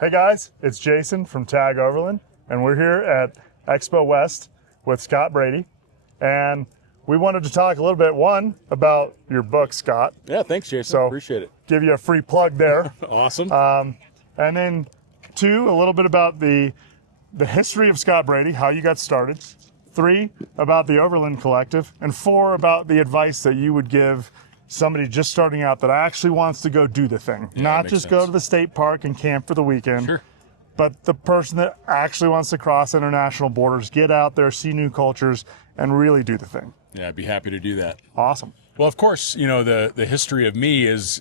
Hey guys, it's Jason from Tag Overland, and we're here at Expo West with Scott Brady, and we wanted to talk a little bit, one, about your book, Scott. Yeah, thanks, Jason. So appreciate it. Give you a free plug there. Awesome. And then two, a little bit about the history of Scott Brady, how you got started. Three, about the Overland Collective. And four, about the advice that you would give somebody just starting out that actually wants to go do the thing. Yeah, not just go to the state park and camp for the weekend. Sure. But the person that actually wants to cross international borders, get out there, see new cultures, and really do the thing. Yeah, I'd be happy to do that. Awesome. Well, of course, the history of me is,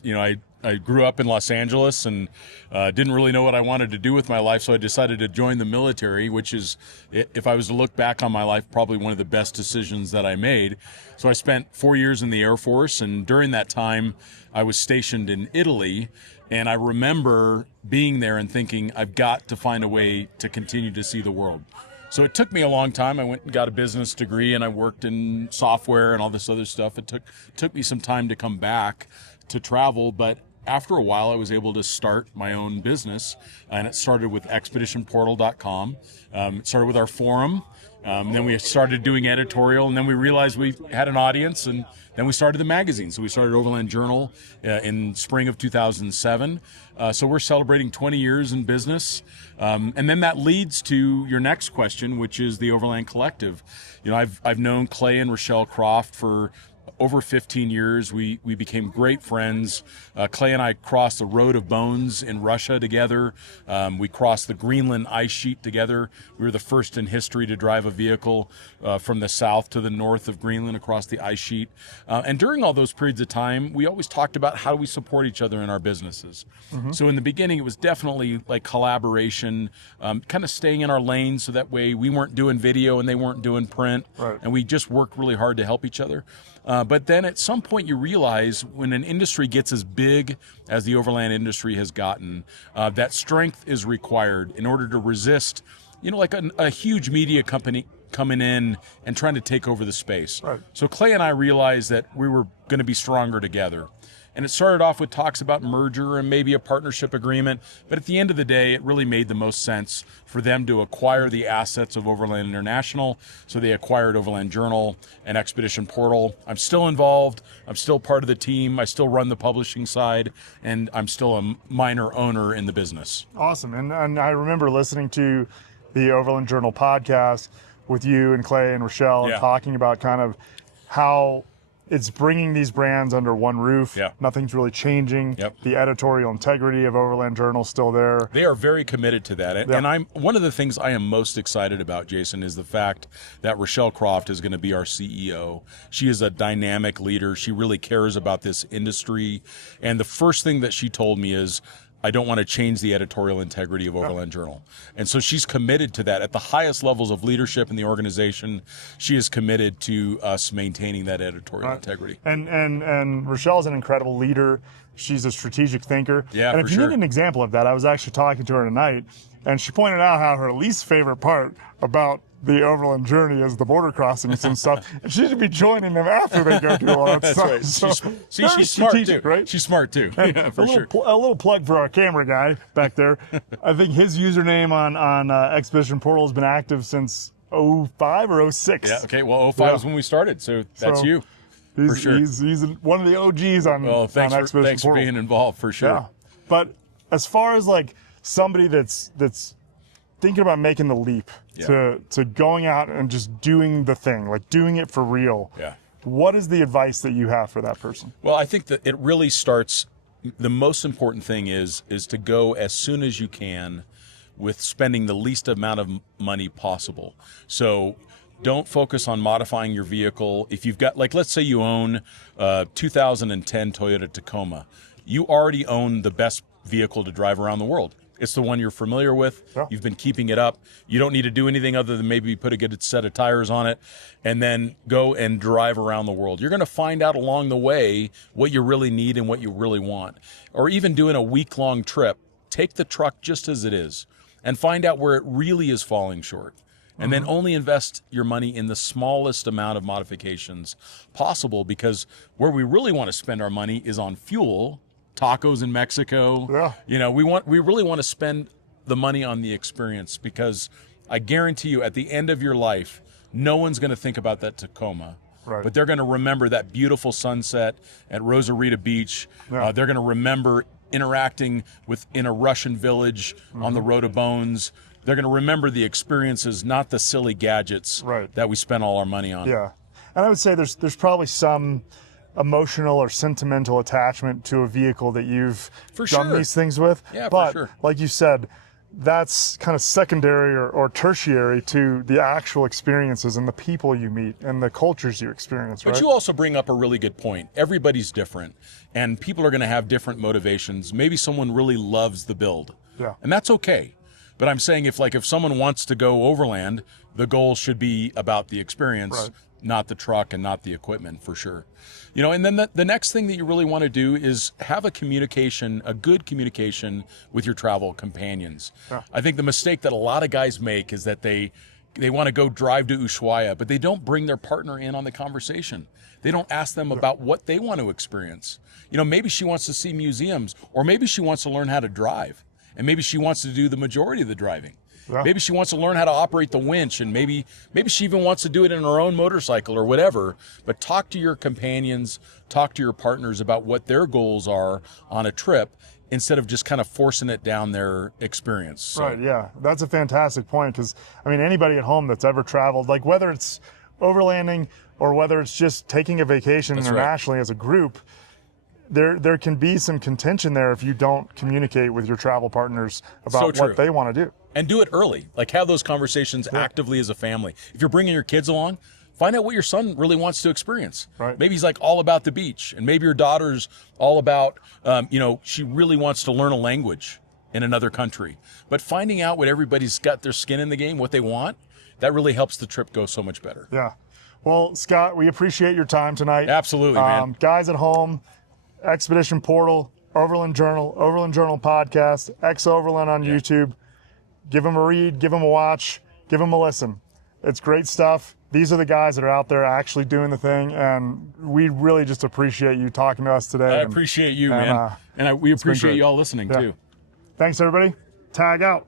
I grew up in Los Angeles and didn't really know what I wanted to do with my life, so I decided to join the military, which is, if I was to look back on my life, probably one of the best decisions that I made. So I spent 4 years in the Air Force, and during that time, I was stationed in Italy, and I remember being there and thinking, I've got to find a way to continue to see the world. So it took me a long time. I went and got a business degree, and I worked in software and all this other stuff. It took me some time to come back to travel, but after a while, I was able to start my own business, and it started with expeditionportal.com. It started with our forum. Then we started doing editorial, and then we realized we had an audience, and then we started the magazine. So we started Overland Journal in spring of 2007. So we're celebrating 20 years in business. And then that leads to your next question, which is the Overland Collective. I've known Clay and Rochelle Croft for over 15 years. We became great friends. Clay and I crossed the Road of Bones in Russia together. We crossed the Greenland ice sheet together. We were the first in history to drive a vehicle from the south to the north of Greenland across the ice sheet. And during all those periods of time, we always talked about how do we support each other in our businesses. Mm-hmm. So in the beginning, it was definitely like collaboration, kind of staying in our lane so that way we weren't doing video and they weren't doing print. Right. And we just worked really hard to help each other. But then at some point you realize when an industry gets as big as the overland industry has gotten, that strength is required in order to resist, like a huge media company coming in and trying to take over the space. Right. So Clay and I realized that we were going to be stronger together. And it started off with talks about merger and maybe a partnership agreement. But at the end of the day, it really made the most sense for them to acquire the assets of Overland International. So they acquired Overland Journal and Expedition Portal. I'm still involved. I'm still part of the team. I still run the publishing side, and I'm still a minor owner in the business. Awesome. And I remember listening to the Overland Journal podcast with you and Clay and Rochelle, and talking about kind of how it's bringing these brands under one roof. Yeah. Nothing's really changing. Yep. The editorial integrity of Overland Journal is still there. They are very committed to that. And one of the things I am most excited about, Jason, is the fact that Rochelle Croft is going to be our CEO. She is a dynamic leader. She really cares about this industry. And the first thing that she told me is, I don't want to change the editorial integrity of Overland Journal. And so she's committed to that. At the highest levels of leadership in the organization, she is committed to us maintaining that editorial integrity. And Rochelle's an incredible leader. She's a strategic thinker. Yeah, and if you need an example of that, I was actually talking to her tonight, and she pointed out how her least favorite part about the Overland journey is the border crossings and stuff. And she should be joining them after they go do all that That's stuff. right. So She's smart too, right? She's smart too. Yeah, for sure. A little plug for our camera guy back there. I think his username on Expedition Portal has been active since 05 or 06. Yeah. Okay. Well, 05 was when we started, so that's you. For sure. He's one of the OGs on Expedition Portal. Thanks for being involved, for sure. Yeah. But as far as like somebody that's thinking about making the leap to going out and just doing the thing, like doing it for real. Yeah. What is the advice that you have for that person? Well, I think that it really starts, the most important thing is to go as soon as you can with spending the least amount of money possible. So don't focus on modifying your vehicle. If you've got, like, let's say you own a 2010 Toyota Tacoma, you already own the best vehicle to drive around the world. It's the one you're familiar with. Yeah. You've been keeping it up. You don't need to do anything other than maybe put a good set of tires on it and then go and drive around the world. You're going to find out along the way what you really need and what you really want. Or even doing a week-long trip, take the truck just as it is and find out where it really is falling short. And then only invest your money in the smallest amount of modifications possible, because where we really want to spend our money is on fuel, tacos in Mexico. Yeah. You know, we really want to spend the money on the experience, because I guarantee you at the end of your life, no one's going to think about that Tacoma. Right. But they're going to remember that beautiful sunset at Rosarita Beach. Yeah. They're going to remember interacting in a Russian village on the Road of Bones. They're going to remember the experiences, not the silly gadgets that we spent all our money on. Yeah. And I would say there's probably some emotional or sentimental attachment to a vehicle that you've done these things with. Yeah, but for sure. Like you said, that's kind of secondary or tertiary to the actual experiences and the people you meet and the cultures you experience, right? But you also bring up a really good point. Everybody's different, and people are going to have different motivations. Maybe someone really loves the build, and that's okay. But I'm saying if someone wants to go overland, the goal should be about the experience, not the truck and not the equipment, for sure. You know, and then the next thing that you really want to do is have a good communication with your travel companions. Yeah. I think the mistake that a lot of guys make is that they want to go drive to Ushuaia, but they don't bring their partner in on the conversation. They don't ask them about what they want to experience. You know, maybe she wants to see museums, or maybe she wants to learn how to drive, and maybe she wants to do the majority of the driving. Yeah. Maybe she wants to learn how to operate the winch, and maybe she even wants to do it in her own motorcycle or whatever. But talk to your companions, talk to your partners about what their goals are on a trip, instead of just kind of forcing it down their experience. So. Right, yeah. That's a fantastic point, because, I mean, anybody at home that's ever traveled, like whether it's overlanding or whether it's just taking a vacation internationally as a group, there can be some contention there if you don't communicate with your travel partners about what they want to do. And do it early. Like, have those conversations actively as a family. If you're bringing your kids along, find out what your son really wants to experience. Right. Maybe he's like all about the beach, and maybe your daughter's all about, she really wants to learn a language in another country. But finding out what everybody's got their skin in the game, what they want, that really helps the trip go so much better. Yeah. Well, Scott, we appreciate your time tonight. Absolutely, man. Guys at home, Expedition Portal, Overland Journal, Overland Journal podcast, X-Overland on YouTube. Give them a read, give them a watch, give them a listen. It's great stuff. These are the guys that are out there actually doing the thing, and we really just appreciate you talking to us today. I appreciate you, man. And we appreciate you all listening, too. Thanks, everybody. Tag out.